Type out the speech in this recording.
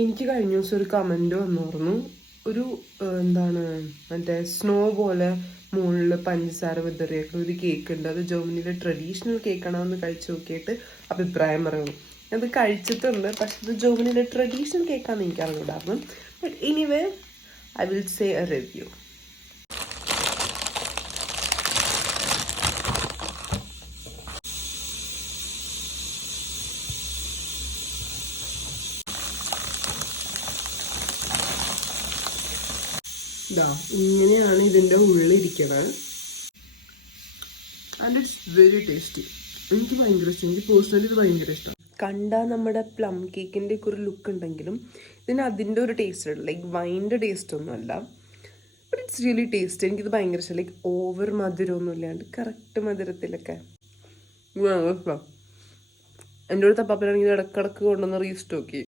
എനിക്ക് കഴിഞ്ഞ ദിവസം ഒരു കമൻറ്റ് വന്നിരുന്നു. ഒരു എന്താണ് മറ്റേ സ്നോ പോലെ മുകളിൽ പഞ്ചസാര വിതറിയൊക്കെ ഒരു കേക്ക് ഉണ്ട്. അത് ജർമ്മനിയിലെ ട്രഡീഷണൽ കേക്കാണോ എന്ന് കഴിച്ച് നോക്കിയിട്ട് അഭിപ്രായം പറയണം. അത് കഴിച്ചിട്ടുണ്ട്, പക്ഷെ ഇത് ജർമ്മനിയിലെ ട്രഡീഷണൽ കേക്കാണെന്ന് എനിക്ക് അറിഞ്ഞിട്ടുണ്ടായിരുന്നു. But anyway I will say a review. ഇങ്ങനെയാണ് ഇതിൻ്റെ ഉള്ളിരിക്കണത്. And it's very tasty. എനിക്ക് ഭയങ്കര ഇഷ്ടം. എനിക്ക് പേഴ്സണലി ഇത് ഭയങ്കര ഇഷ്ടം. കണ്ടാൽ നമ്മുടെ പ്ലം കേക്കിൻ്റെ ഒക്കെ ഒരു ലുക്ക് ഉണ്ടെങ്കിലും ഇതിന് അതിൻ്റെ ഒരു ടേസ്റ്റ് ഉണ്ട്. ലൈക്ക് വൈൻ്റെ ടേസ്റ്റ് ഒന്നും അല്ല, ബട്ട് ഇറ്റ്സ് റിയലി ടേസ്റ്റ്. എനിക്കിത് ഭയങ്കര ഇഷ്ടം. ലൈക്ക് ഓവർ മധുരമൊന്നും ഇല്ലാണ്ട് കറക്റ്റ് മധുരത്തിലൊക്കെ. എൻ്റെ അടുത്ത് അപ്പാപ്പനാണെങ്കിൽ ഇടക്കിടക്ക് കൊണ്ടുവന്ന് റീസ്റ്റോക്ക് ചെയ്യും.